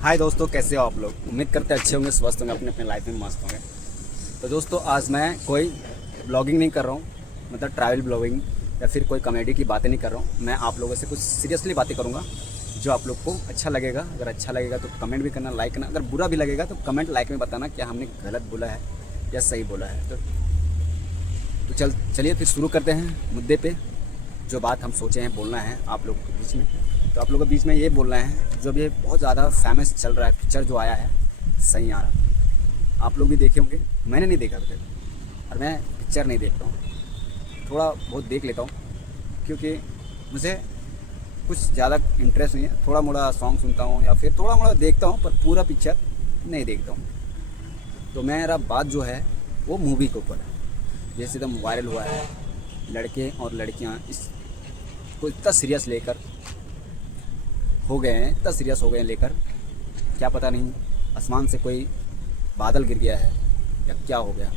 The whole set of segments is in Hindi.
हाय दोस्तों, कैसे हो आप लोग। उम्मीद करते हैं अच्छे होंगे, स्वस्थ होंगे, अपने अपने लाइफ में मस्त होंगे। तो दोस्तों, आज मैं कोई ब्लॉगिंग नहीं कर रहा हूँ, मतलब ट्रैवल ब्लॉगिंग या फिर कोई कॉमेडी की बातें नहीं कर रहा हूँ। मैं आप लोगों से कुछ सीरियसली बातें करूँगा जो आप लोग को अच्छा लगेगा। अगर अच्छा लगेगा तो कमेंट भी करना, लाइक करना। अगर बुरा भी लगेगा तो कमेंट लाइक में बताना क्या हमने गलत बोला है या सही बोला है। तो चलिए फिर शुरू करते हैं मुद्दे पे। जो बात हम सोचे हैं बोलना है आप लोगों के बीच में, तो आप लोगों के बीच में ये बोलना है, जो भी बहुत ज़्यादा फेमस चल रहा है पिक्चर जो आया है सही आ रहा। आप लोग भी देखे होंगे, मैंने नहीं देखा अभी तक, और मैं पिक्चर नहीं देखता हूँ। थोड़ा बहुत देख लेता हूँ क्योंकि मुझे कुछ ज़्यादा इंटरेस्ट नहीं है। थोड़ा मोड़ा सॉन्ग सुनता हूँ या फिर थोड़ा मोड़ा देखता हूँ, पर पूरा पिक्चर नहीं देखता हूँ। तो मेरा बात जो है वो मूवी के ऊपर है। जैसे एकदम वायरल हुआ है, लड़के और लड़कियाँ इसको इतना सीरियस लेकर हो गए हैं, इतना सीरियस हो गए हैं लेकर, क्या पता नहीं आसमान से कोई बादल गिर गया है या क्या हो गया।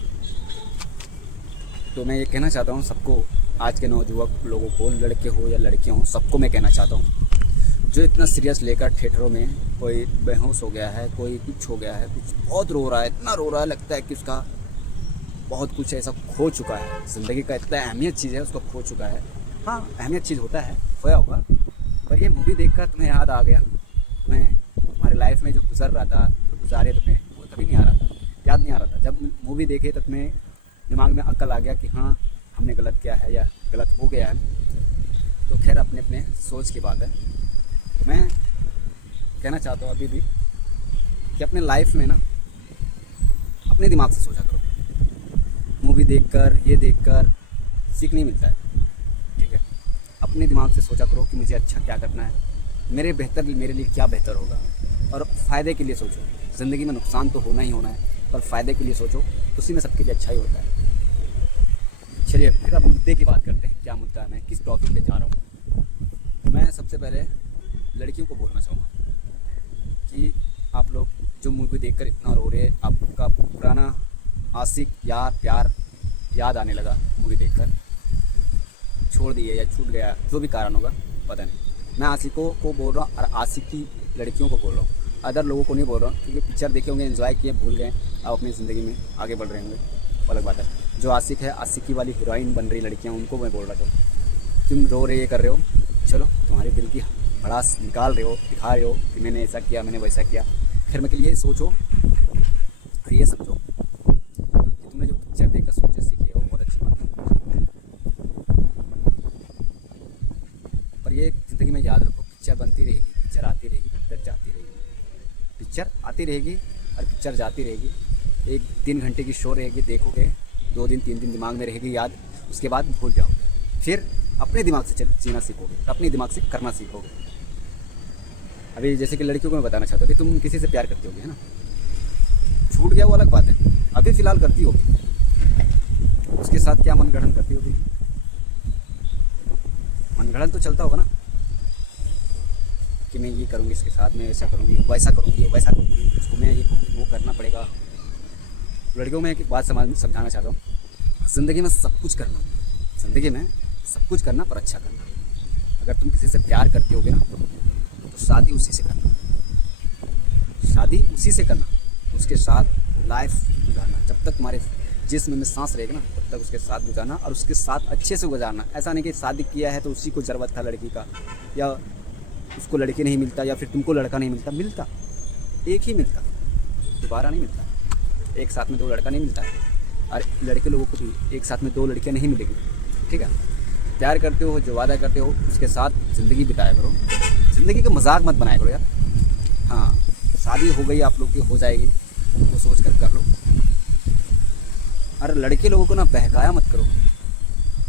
तो मैं ये कहना चाहता हूँ सबको, आज के नौजुवक लोगों को, लड़के हो या लड़कियाँ हो, सबको मैं कहना चाहता हूँ जो इतना सीरियस लेकर थिएटरों में कोई बेहोश हो गया है, कोई कुछ हो गया है, कुछ बहुत रो रहा है, इतना रो रहा है लगता है कि उसका बहुत कुछ ऐसा खो चुका है, ज़िंदगी का इतना अहमियत चीज़ है उसको खो चुका है। हाँ, अहमियत चीज़ होता है, खोया होगा, पर ये मूवी देखकर तुम्हें याद आ गया। तुम्हें तुम्हारे लाइफ में जो गुजर रहा था, जो गुजारे तुम्हें, वो कभी नहीं आ रहा था, याद नहीं आ रहा था। जब मूवी देखे तो तुम्हें दिमाग में अक्ल आ गया कि हाँ हमने गलत किया है या गलत हो गया है। तो खैर अपने अपने सोच की बात है। तो मैं कहना चाहता हूँ अभी भी कि अपने लाइफ में ना अपने दिमाग से सोचा करो। मूवी देखकर, ये देखकर सीख नहीं मिलता है, ठीक है। अपने दिमाग से सोचा करो कि मुझे अच्छा क्या करना है, मेरे लिए क्या बेहतर होगा, और फ़ायदे के लिए सोचो। ज़िंदगी में नुकसान तो होना ही होना है, पर फ़ायदे के लिए सोचो, उसी में सबके लिए अच्छा ही होता है। चलिए फिर अब मुद्दे की बात करते हैं। क्या मुद्दा है, मैं किस टॉपिक पे जा रहा हूँ। मैं सबसे पहले लड़कियों को बोलना चाहूँगा कि आप लोग जो मूवी देखकर इतना रो रहे हैं, आपका पुराना आशिक यार प्यार याद आने लगा मूवी देखकर, छोड़ दिए या छूट गया, जो भी कारण होगा पता नहीं। मैं आशिकों को बोल रहा हूँ और आशिक की लड़कियों को बोल रहा हूँ, अदर लोगों को नहीं बोल रहा हूँ, क्योंकि पिक्चर देखे होंगे, एंजॉय किए, भूल गए, अब अपनी ज़िंदगी में आगे बढ़ रहे होंगे, अलग बात है। जो आशिक है, आशिकी वाली हीरोइन बन रही लड़कियाँ, उनको मैं बोल रहा था तुम रो रहे, ये कर रहे हो, चलो तुम्हारे दिल की भड़ास निकाल रहे हो, दिखा रहे हो कि मैंने ऐसा किया, मैंने वैसा किया। फिर मैं के लिए सोचो और ये समझो कि तुमने जो पिक्चर देखकर सोचे सीखे हो, बहुत अच्छी बात है। पर ये ज़िंदगी में याद रखो, पिक्चर बनती रहेगी, पिक्चर आती रहेगी, पिक्चर जाती रहेगी, पिक्चर आती रहेगी और पिक्चर जाती रहेगी। एक 3 घंटे की शो रहेगी, देखोगे, 2 दिन 3 दिन दिमाग में रहेगी याद, उसके बाद भूल जाओगे। फिर अपने दिमाग से जीना सीखोगे, अपने दिमाग से करना सीखोगे। अभी जैसे कि लड़कियों को मैं बताना चाहता हूँ कि तुम किसी से प्यार करती होगी, है ना, छूट गया वो अलग बात है, अभी फ़िलहाल करती होगी, उसके साथ क्या मनगढ़ंत करती होगी, मनगढ़ंत तो चलता होगा ना कि मैं ये करूँगी इसके साथ, मैं ऐसा करूँगी, वैसा करूँगी, वैसा करूँगी, उसको मैं ये कहूँगी, वो करना पड़ेगा। लड़कियों में एक बात समझाना चाहता हूँ, ज़िंदगी में सब कुछ करना, ज़िंदगी में सब कुछ करना, पर अच्छा करना। अगर तुम किसी से प्यार करती होगे ना, तो शादी उसी से करना, शादी उसी से करना, उसके साथ लाइफ गुजारना। जब तक तुम्हारे जिस्म में सांस रहेगा ना, तब तक उसके साथ गुजारना, और उसके साथ अच्छे से गुजारना। ऐसा नहीं कि शादी किया है तो उसी को ज़रूरत था लड़की का, या उसको लड़की नहीं मिलता, या फिर तुमको लड़का नहीं मिलता। मिलता एक ही मिलता, दोबारा नहीं मिलता। एक साथ में 2 लड़का नहीं मिलता है, और लड़के लोगों को भी एक साथ में 2 लड़कियाँ नहीं मिलेगी, ठीक है। प्यार करते हो, जो वादा करते हो, उसके साथ ज़िंदगी बिताया करो, ज़िंदगी का मजाक मत बनाया करो यार। हाँ, शादी हो गई आप लोग की, हो जाएगी, वो सोच कर लो। और लड़के लोगों को ना बहकाया मत करो,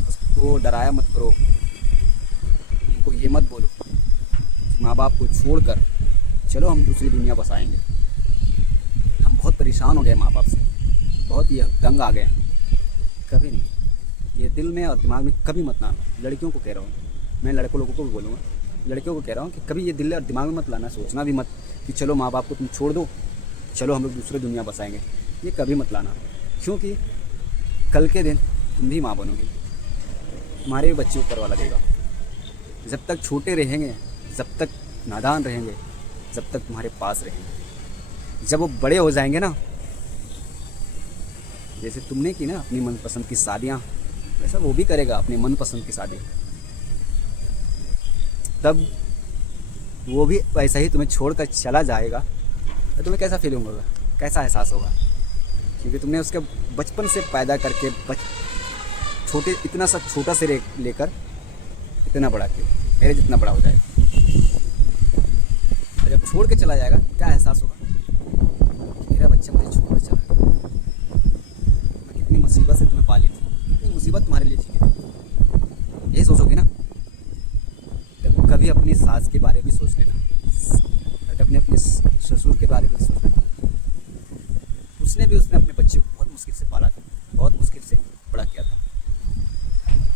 उसको डराया मत करो, उनको ये मत बोलो माँ बाप को छोड़कर चलो हम दूसरी दुनिया बसाएंगे। हम बहुत परेशान हो गए माँ बाप से, बहुत ही तंग आ गए। कभी नहीं, ये दिल में और दिमाग में कभी मत लाना। लड़कियों को कह रहा हूँ मैं, लड़कों लोगों को भी बोलूँगा, लड़कियों को कह रहा हूँ कि कभी ये दिल और दिमाग में मत लाना, सोचना भी मत कि चलो माँ बाप को तुम छोड़ दो, चलो हम लोग दूसरी दुनिया बसाएंगे। ये कभी मत लाना, क्योंकि कल के दिन तुम भी माँ बनोगी, तुम्हारे बच्चे ऊपर वाला देगा। जब तक छोटे रहेंगे, जब तक नादान रहेंगे, जब तक तुम्हारे पास रहेंगे। जब वो बड़े हो जाएंगे ना, जैसे तुमने की ना अपनी मनपसंद की शादियाँ, वैसा वो भी करेगा अपनी मनपसंद की शादी। तब वो भी वैसा ही तुम्हें छोड़कर चला जाएगा तो तुम्हें कैसा फीलिंग होगा, कैसा एहसास होगा? क्योंकि तुमने उसके बचपन से पैदा करके छोटे इतना सा छोटा से लेकर इतना बड़ा किया, मेरे जितना बड़ा हो जाए। और जब छोड़ के चला जाएगा क्या एहसास होगा? मेरा बच्चा मुझे छोड़ कर चला गया। मैं कितनी मुसीबत से तुम्हें पाली थी, कितनी मुसीबत तुम्हारे लिए झेली थी, यही सोचोगी ना? तो कभी अपनी सास के बारे में सोच लेना, अपने ससुर के बारे में सोच लेना। उसने अपने बच्चे को बहुत मुश्किल से पाला था, बहुत मुश्किल से बड़ा किया था।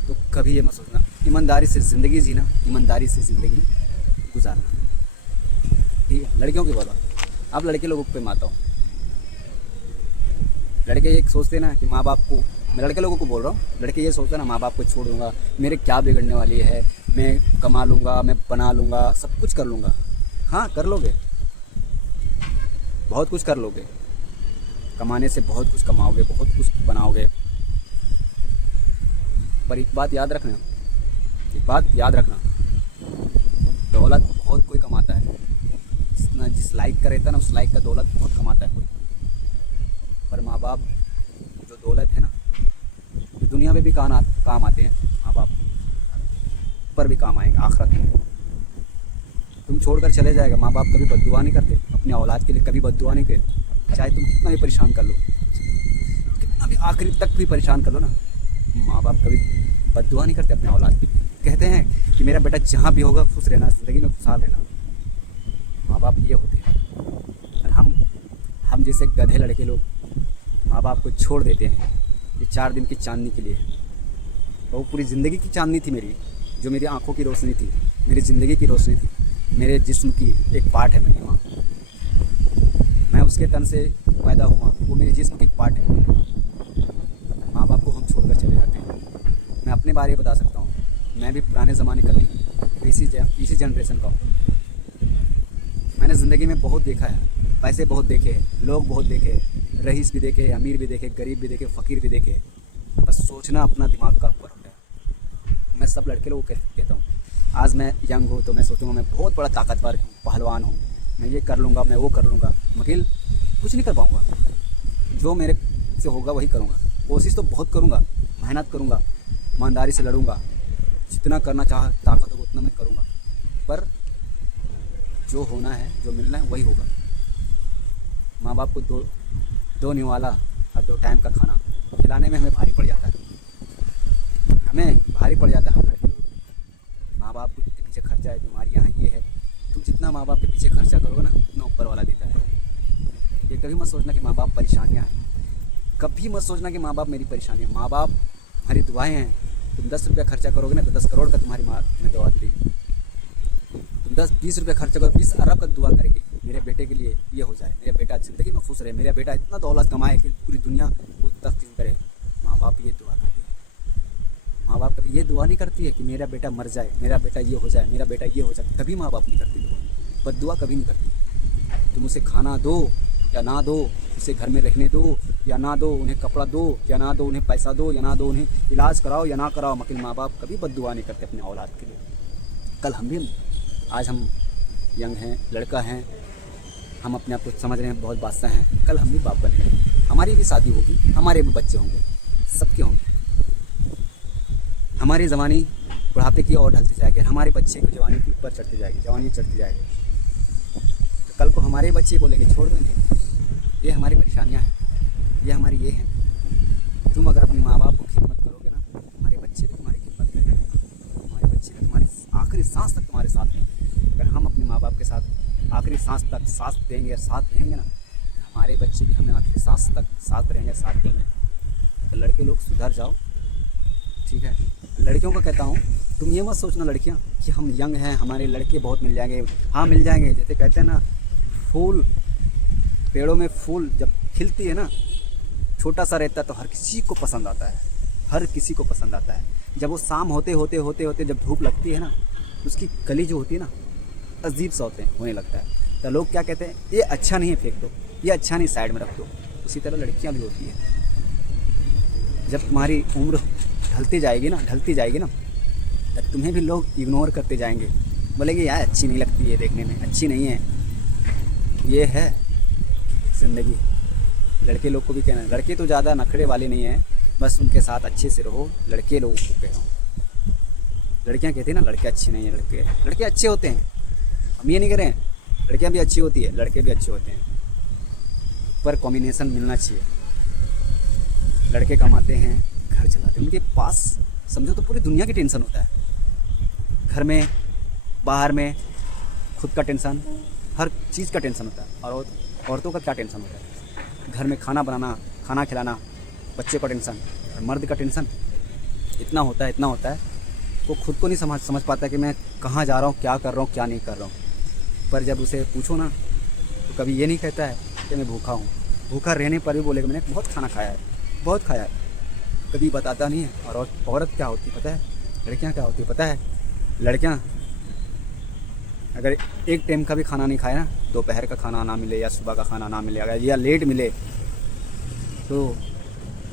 तो कभी ये मत सोचना, ईमानदारी से ज़िंदगी जीना, ईमानदारी से ज़िंदगी गुजारना। ठीक है, लड़कियों की बात अब लड़के लोगों पे माता हूँ। लड़के ये सोचते ना कि माँ बाप को, मैं लड़के लोगों को बोल रहा हूँ, लड़के ये सोचते ना माँ बाप को छोड़ दूँगा, मेरे क्या बिगड़ने वाली है, मैं कमा लूँगा, मैं बना लूँगा, सब कुछ कर लूँगा। हाँ कर लोगे, बहुत कुछ कर लोगे, कमाने से बहुत कुछ कमाओगे, बहुत कुछ बनाओगे। पर एक बात याद रखना, दौलत बहुत कोई कमाता है, जिस लाइक का रहता है ना, उस लाइक का दौलत बहुत कमाता है कोई। पर माँ बाप जो दौलत है ना, तो दुनिया में भी काम आते हैं, माँ बाप पर भी काम आएंगे आखिरत में। तुम छोड़कर चले जाएगा, माँ बाप कभी बद्दुआ नहीं करते अपने औलाद के लिए, कभी बद्दुआ नहीं करते। चाहे तुम कितना भी परेशान कर लो, कितना भी आखिरी तक भी परेशान कर लो ना, माँ बाप कभी बद्दुआ नहीं करते अपने औलाद के लिए। कहते हैं कि मेरा बेटा जहाँ भी होगा खुश रहना, ज़िंदगी में खुशहाल रहना। माँ बाप ये होते हैं। और हम जैसे गधे लड़के लोग माँ बाप को छोड़ देते हैं ये 4 दिन की चांदनी के लिए। वो पूरी ज़िंदगी की चांदनी थी मेरी, जो मेरी आंखों की रोशनी थी, मेरी ज़िंदगी की रोशनी थी, मेरे जिस्म की एक पार्ट है मेरी माँ। मैं उसके तन से पैदा हुआ, वो मेरे जिस्म की एक पार्ट है। माँ बाप को हम छोड़कर चले जाते हैं। मैं अपने बारे में बता सकता हूँ, मैं भी पुराने ज़माने का नहीं, इसी जनरेशन का हूँ। मैंने ज़िंदगी में बहुत देखा है, पैसे बहुत देखे हैं, लोग बहुत देखे हैं, रईस भी देखे, अमीर भी देखे, गरीब भी देखे, फ़कीर भी देखे। बस सोचना अपना दिमाग का ऊपर होता है। मैं सब लड़के लोगों को कहता हूँ, आज मैं यंग हूँ तो मैं सोचूंगा मैं बहुत बड़ा ताकतवर हूँ, पहलवान हूँ, मैं ये कर लूँगा, मैं वो कर लूँगा। मगर कुछ नहीं कर पाऊँगा, जो मेरे से होगा वही करूँगा। कोशिश तो बहुत करूँगा, मेहनत करूँगा, ईमानदारी से लड़ूँगा, जितना करना चाह ताकत होगा उतना मैं करूँगा। पर जो होना है, जो मिलना है वही होगा। माँ बाप को दो निवाला और 2 टाइम का खाना खिलाने में हमें भारी पड़ जाता है, हम लड़के लोग। माँ बाप के पीछे खर्चा है, बीमारियाँ हैं, ये है। तुम जितना माँ बाप के पीछे खर्चा करोगे ना, उतना ऊपर वाला देता है। ये कभी मत सोचना कि माँ बाप परेशानियाँ हैं, कभी मत सोचना कि माँ बाप मेरी परेशानी है। माँ बाप तुम्हारी दुआएं हैं। तुम 10 रुपया खर्चा करोगे ना तो 10 करोड़ का तुम्हारी माँ तुम्हें दुआ देगी। तुम 10-20 रुपया खर्चा करो, 20 अरब का दुआ करेगी, मेरे बेटे के लिए ये हो जाए, मेरा बेटा ज़िंदगी में खुश रहे, मेरा बेटा इतना दौलत कमाए कि पूरी दुनिया वो तस्लीम करे। माँ बाप ये दुआ करते हैं। माँ बाप कभी ये दुआ नहीं करती है कि मेरा बेटा मर जाए, मेरा बेटा ये हो जाए, मेरा बेटा ये हो जाए। कभी माँ बाप नहीं करती दुआ, बद्दुआ कभी नहीं करती। तुम उसे खाना दो या ना दो, उसे घर में रहने दो या ना दो, उन्हें कपड़ा दो या ना दो, उन्हें पैसा दो या ना दो, उन्हें इलाज कराओ या ना कराओ, मगर माँ बाप कभी बद्दुआ नहीं करते अपने औलाद के लिए। कल हम भी, आज हम यंग हैं, लड़का हैं, हम अपने आप को समझ रहे हैं बहुत बादशाह हैं, कल हम भी बाप बनेंगे, हमारी भी शादी होगी, हमारे भी बच्चे होंगे, सबके होंगे। हमारी जवानी बुढ़ापे की ओर ढलती जाएगी, हमारे बच्चे को जवानी के ऊपर चढ़ती जाएगी, जवानी चढ़ती जाएगी। तो कल को हमारे बच्चे बोलेंगे छोड़ देंगे, ये हमारी परेशानियाँ हैं, ये हमारी ये हैं। तुम अगर अपने माँ बाप को खिदमत करोगे ना, तुम्हारे बच्चे भी तुम्हारी खिदमत करेंगे, तुम्हारे बच्चे भी तुम्हारी आखिरी सांस तक तुम्हारे साथ हैं। अगर हम अपने माँ बाप के साथ आखिरी सांस तक साथ देंगे, साथ रहेंगे ना, हमारे बच्चे भी हमें आखिरी सांस तक साथ रहेंगे, साथ देंगे। तो लड़के लोग सुधर जाओ, ठीक है। लड़कियों को कहता हूँ, तुम ये मत सोचना लड़कियाँ कि हम यंग हैं, हमारे लड़के बहुत मिल जाएंगे। हाँ मिल जाएंगे, जैसे कहते हैं ना, फूल पेड़ों में फूल जब खिलती है ना, छोटा सा रहता है तो हर किसी को पसंद आता है, हर किसी को पसंद आता है। जब वो शाम होते होते जब धूप लगती है ना, उसकी कली जो होती है ना, अजीब सा होने लगता है। तो लोग क्या कहते हैं, ये अच्छा नहीं है फेंक दो, ये अच्छा नहीं साइड में रख दो। उसी तरह लड़कियां भी होती है। जब तुम्हारी उम्र ढलती जाएगी ना तब तुम्हें भी लोग इग्नोर करते जाएंगे, बोलेंगे यार अच्छी नहीं लगती है, देखने में अच्छी नहीं है। ये है ज़िंदगी। लड़के लोग को भी कहना है, लड़के तो ज़्यादा नखरे वाले नहीं हैं, बस उनके साथ अच्छे से रहो। लड़के लोगों को कह रहा हूँ, लड़कियाँ कहती हैं ना लड़के अच्छे नहीं हैं, लड़के अच्छे होते हैं। हम ये नहीं कह रहे हैं, लड़कियाँ भी अच्छी होती है, लड़के भी अच्छे होते हैं, पर कॉम्बिनेशन मिलना चाहिए। लड़के कमाते हैं, घर चलाते हैं, उनके पास समझो तो पूरी दुनिया की टेंशन होता है। घर में, बाहर में, खुद का टेंशन, हर चीज़ का टेंशन होता है। और औरतों का क्या टेंशन होता है, घर में खाना बनाना, खाना खिलाना, बच्चे का टेंशन। और मर्द का टेंशन इतना होता है वो खुद को नहीं समझ पाता कि मैं कहाँ जा रहा हूँ, क्या कर रहा हूँ, क्या नहीं कर रहा हूँ। पर जब उसे पूछो ना तो कभी ये नहीं कहता है कि मैं भूखा हूँ। भूखा रहने पर भी बोलेगा मैंने बहुत खाना खाया है, बहुत खाया है। कभी बताता नहीं है। और औरत क्या होती है पता है, लड़कियां क्या होती है पता है, लड़कियां अगर एक टाइम का भी खाना नहीं खाए ना, दोपहर का खाना ना मिले या सुबह का खाना ना मिले, अगर या लेट मिले तो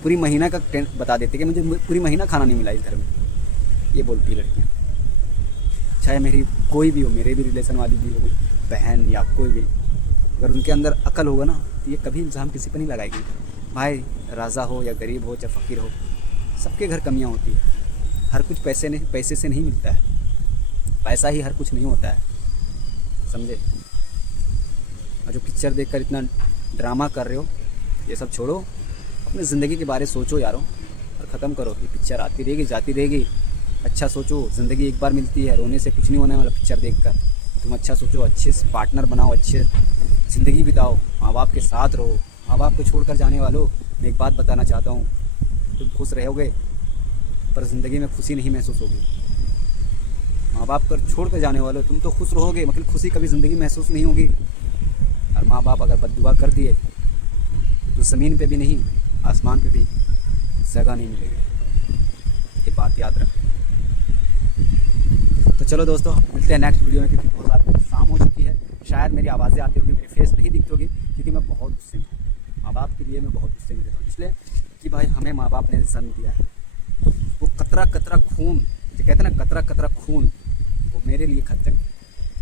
पूरी महीना का बता देते कि मुझे पूरी महीना खाना नहीं मिला इस घर में। ये बोलती है लड़कियाँ, चाहे मेरी कोई भी हो, मेरे भी रिलेशन वाली भी हो, बहन या कोई भी, अगर उनके अंदर अकल होगा ना तो ये कभी इल्ज़ाम किसी पर नहीं लगाएगी। भाई राजा हो या गरीब हो चाहे फ़कीर हो, सबके घर कमियां होती है। हर कुछ पैसे से नहीं मिलता है, पैसा ही हर कुछ नहीं होता है, समझे। और जो पिक्चर देखकर इतना ड्रामा कर रहे हो, ये सब छोड़ो, अपनी ज़िंदगी के बारे सोचो यारों, और ख़त्म करो। ये पिक्चर आती रहेगी जाती रहेगी। अच्छा सोचो, ज़िंदगी एक बार मिलती है, रोने से कुछ नहीं होने वाला पिक्चर देखकर। तुम अच्छा सोचो, अच्छे पार्टनर बनाओ, अच्छे ज़िंदगी बिताओ, माँ बाप के साथ रहो। माँ बाप को छोड़कर जाने वालों, मैं एक बात बताना चाहता हूँ, तुम खुश रहोगे पर ज़िंदगी में खुशी नहीं महसूस होगी। माँ बाप कर छोड़ कर जाने वालों, तुम तो खुश रहोगे मगर खुशी कभी ज़िंदगी महसूस नहीं होगी। और माँ बाप अगर बद्दुआ कर दिए तो ज़मीन पे भी नहीं, आसमान पे भी जगह नहीं मिलेगी। ये बात याद रख। तो चलो दोस्तों, मिलते हैं नेक्स्ट वीडियो में, क्योंकि बहुत ज़्यादा शाम हो चुकी है। शायद मेरी आवाज़ें आती होगी, मेरी फेस नहीं दिखती होगी, क्योंकि मैं बहुत गुस्से में हूँ। माँ बाप के लिए मैं बहुत गुस्से में रहता हूँ, इसलिए कि भाई हमें माँ बाप ने जन्म दिया है। वो कतरा कतरा खून, जो कहते हैं ना कतरा कतरा खून, वो मेरे लिए खर्च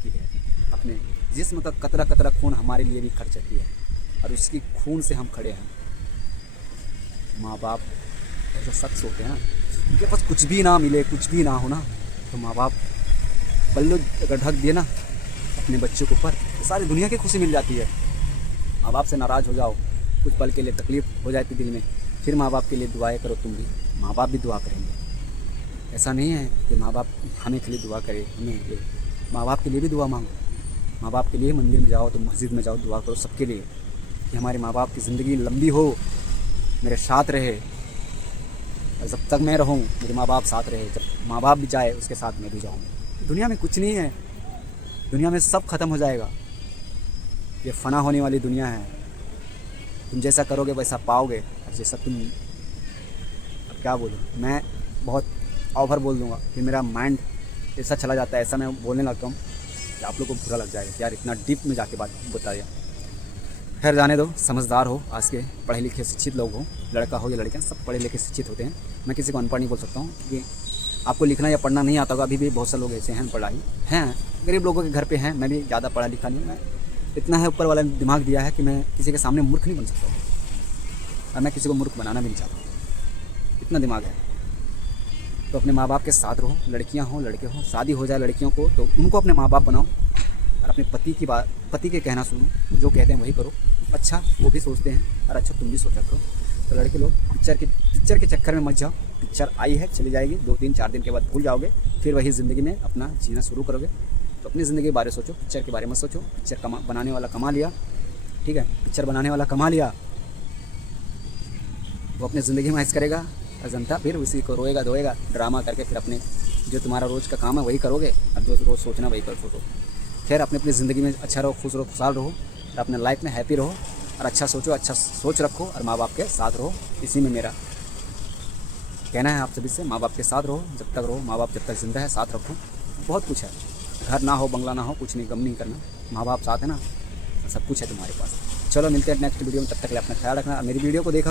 की है। अपने जिस्म का कतरा कतरा खून हमारे लिए भी खर्च की है, और उसकी खून से हम खड़े हैं। माँ बाप जो शख्स होते हैं ना, उनके पास कुछ भी ना मिले, कुछ भी ना हो ना, तो माँ बाप पल्लू अगर ढक दिए ना अपने बच्चों के ऊपर, तो सारी दुनिया की खुशी मिल जाती है। माँ बाप से नाराज़ हो जाओ, कुछ पल के लिए तकलीफ़ हो जाती दिल में, फिर माँ बाप के लिए दुआएं करो तुम भी, माँ बाप भी दुआ करेंगे। ऐसा नहीं है कि माँ बाप हमें के लिए दुआ करे, हमें माँ बाप के लिए भी दुआ मांगो। माँ बाप के लिए मंदिर में जाओ तो मस्जिद में जाओ, दुआ करो सबके लिए कि हमारे माँ बाप की ज़िंदगी लंबी हो, मेरे साथ रहे, और जब तक मैं रहूँ मेरे माँ बाप साथ रहे, जब माँ बाप भी जाए उसके साथ मैं भी जाऊँ। दुनिया में कुछ नहीं है, दुनिया में सब खत्म हो जाएगा। ये फना होने वाली दुनिया है। तुम जैसा करोगे वैसा पाओगे, और जैसा तुम, अब क्या बोलूँ, मैं बहुत ओवर बोल दूँगा कि मेरा माइंड ऐसा चला जाता है, ऐसा मैं बोलने लगता हूँ कि आप लोग को बुरा लग जाएगा कि यार इतना डीप में जाके बात बता दिया। खैर जाने दो, समझदार हो, आज के पढ़े लिखे शिक्षित लोग हो, लड़का हो या लड़कियाँ, सब पढ़े लिखे शिक्षित होते हैं। मैं किसी को अनपढ़ नहीं बोल सकता हूँ, क्योंकि आपको लिखना या पढ़ना नहीं आता होगा। अभी भी बहुत से लोग ऐसे हैं पढ़ाई हैं, गरीब लोगों के घर पे हैं। मैं भी ज़्यादा पढ़ा लिखा नहीं हूँ, मैं इतना है ऊपर वाला दिमाग दिया है कि मैं किसी के सामने मूर्ख नहीं बन सकता हूँ, और मैं किसी को मूर्ख बनाना भी नहीं चाहता, इतना दिमाग है। तो अपने माँ बाप के साथ रहो, लड़कियाँ हों लड़के हों, शादी हो जाए लड़कियों को तो उनको अपने माँ बाप बनाओ, और अपने पति के कहना सुनो, जो कहते हैं वही करो। अच्छा वो भी सोचते हैं, और अच्छा तुम भी सोचा करो। तो लड़के लोग पिक्चर के चक्कर में मत जाओ। पिक्चर आई है चली जाएगी, 2-3-4 दिन के बाद भूल जाओगे, फिर वही ज़िंदगी में अपना जीना शुरू करोगे। तो अपनी ज़िंदगी के बारे सोचो, पिक्चर के बारे में सोचो। पिक्चर बनाने वाला कमा लिया, ठीक है, पिक्चर बनाने वाला कमा लिया, वो अपनी ज़िंदगी में ऐश करेगा, और जनता फिर उसी को रोएगा धोएगा, ड्रामा करके फिर अपने जो तुम्हारा रोज़ का काम है वही करोगे, और जो रोज़ सोचना वही कर सोचो। खैर अपनी ज़िंदगी में अच्छा रहो, खुश रहो, खुशहाल रहो, और अपने लाइफ में हैप्पी रहो, और अच्छा सोचो, अच्छा सोच रखो, और माँ बाप के साथ रहो। इसी में मेरा कहना है आप सभी से, माँ बाप के साथ रहो, जब तक रहो, माँ बाप जब तक जिंदा है साथ रखो। बहुत कुछ है, घर ना हो, बंगला ना हो, कुछ नहीं, गम नहीं करना, माँ बाप साथ है ना, सब कुछ है तुम्हारे पास। चलो मिलते हैं नेक्स्ट वीडियो में, तब तक के लिए अपना ख्याल रखना। मेरी वीडियो को देखा